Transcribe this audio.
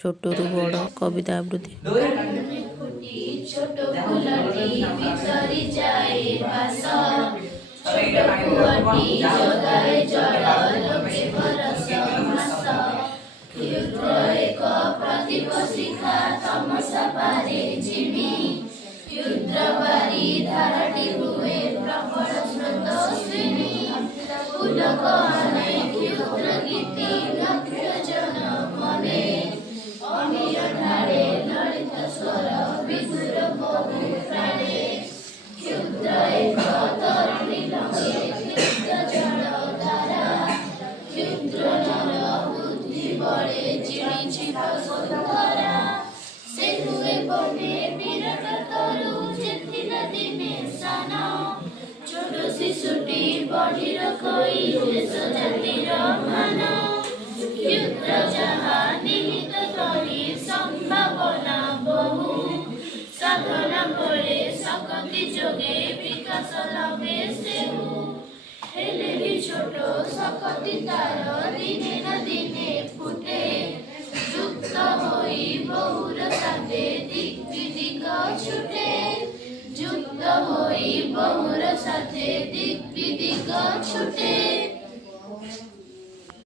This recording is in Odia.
ଛୋଟରୁ ବଡ଼ କବିତା ଆବୃତ୍ତି। ଛୋଟ ଫୁଲଟି ଭିତରି ଯାଏ ବାସ, ଛୋଟ ପୁଅଟି ଯୋଗାଏ ଜଳ ଲୋକେ ବରଷ ମାସ। କ୍ଷୁଦ୍ର ଏକ ପ୍ରଦୀପ ଶିଖା ତମସା ପାରେ ଜିମି, କ୍ଷୁଦ୍ର ବାରି ଧାରାଟି ହୁଏ ପ୍ରବଳ ସ୍ରୋତ ସ୍ୱିମି। ପୁଲକ ଆନେ କ୍ଷୁଦ୍ର ଗୀତି ଲକ୍ଷ ଜନ ମନେ, ଅମୀୟ ଢାଳେ ଲଳିତ ସ୍ୱର ବିଧୁର ବହୁ ପ୍ରାଣେ। କ୍ଷୁଦ୍ର ଏକ ତରୁଣୀ ଲଙ୍ଗେ କ୍ଷୁଦ୍ର ଜଳ ଧାରା, କ୍ଷୁଦ୍ର ନର ବୁଦ୍ଧି ବଳେ ଜିଣିଛି ବସୁନ୍ଧରା। ସେ ହୁଏ ବନେ ବିରାଟ ତରୁ ଯେଥିଲ ଦିନେ ସାନ, ଛୋଟ ଶିଶୁଟି ବଢିର କଇ ଦେଶ ଜାତିର ମାନ। କ୍ଷୁଦ୍ର ଯାହା ନିହିତ କରି ସମ୍ଭାବନା ବହୁ, ସାଧନା ବଳେ ଶକ୍ତି ଯୋଗେ ବିକାଶ ଲଭେ ସେହୁ। ହେଲେ ବି ଛୋଟ ଶକ୍ତି ତାର ଦିନେ ନା ଦିନେ ଫୁଟେ, ଯୁକ୍ତ ହୋଇ ବହୁର ସାଥେ ଦିକ୍ ବିଦିକ ଛୁଟେ। ଯୁକ୍ତ ହୋଇ ବହୁର ସାଥେ ଦିକ୍ ବିଦିକ ଛୁଟେ।